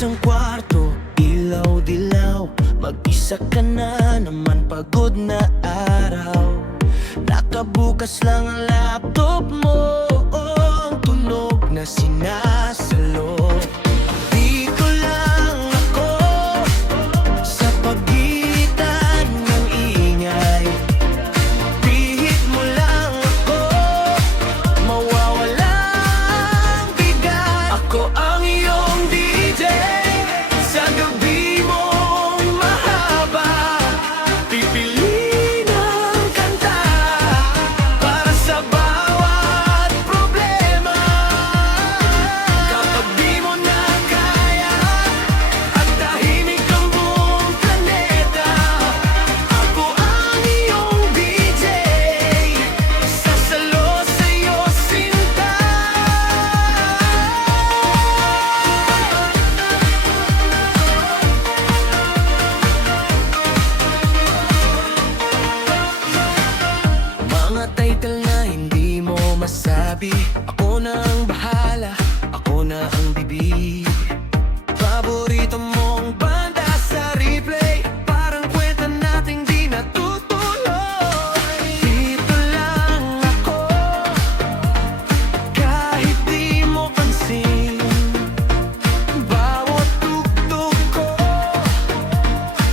Isang kwarto, ilaw, dilaw. Mag-isa ka na naman, pagod na araw. Nakabukas lang ang laptop mo, ang tunog na sinasalo. Dito lang ako sa pagitan ng ingay. Pihit mo lang ako, mawawalang bigat. Ako ang iyong DJ sa gabi mong mahaba. Pipiliin ang kanta para sa bawat problema. Kapag di mo na kaya at tahimik ang buong planeta, ako ang iyong DJ, sasalo sa'yo sinta. Mga title na hindi mo masabi, ako na ang bahala, ako na ang bibig. Paborito mong banda sa replay, parang kwenta nating di natutuloy. Dito lang ako, kahit di mo pansin. Bawat tugtog ko,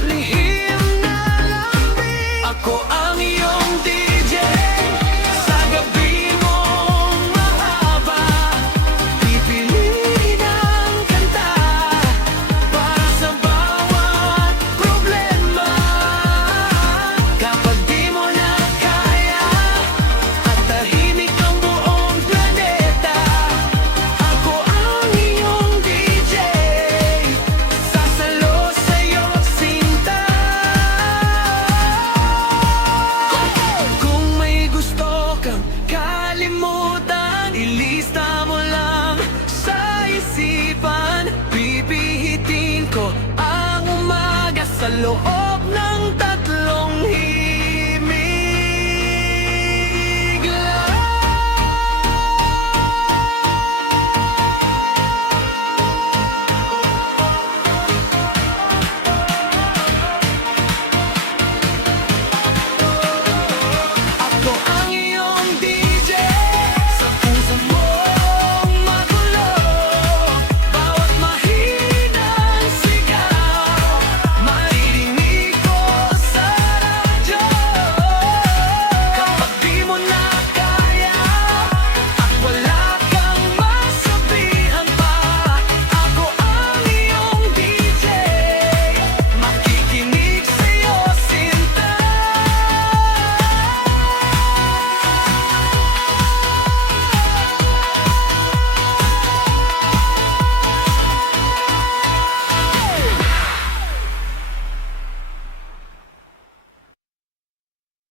lihim na lambing. Ako ang iyong DJ sa gabi mong mahaba. Pipiliin ang kanta para sa bawat problema. Kapag di mo na kaya at tahimik ang buong planeta, ako ang iyong DJ, sasalo sa'yo sinta. Kung may gusto kang kalimutan, ilista mo lang sa isipan. Pipihitin ko ang umaga sa loob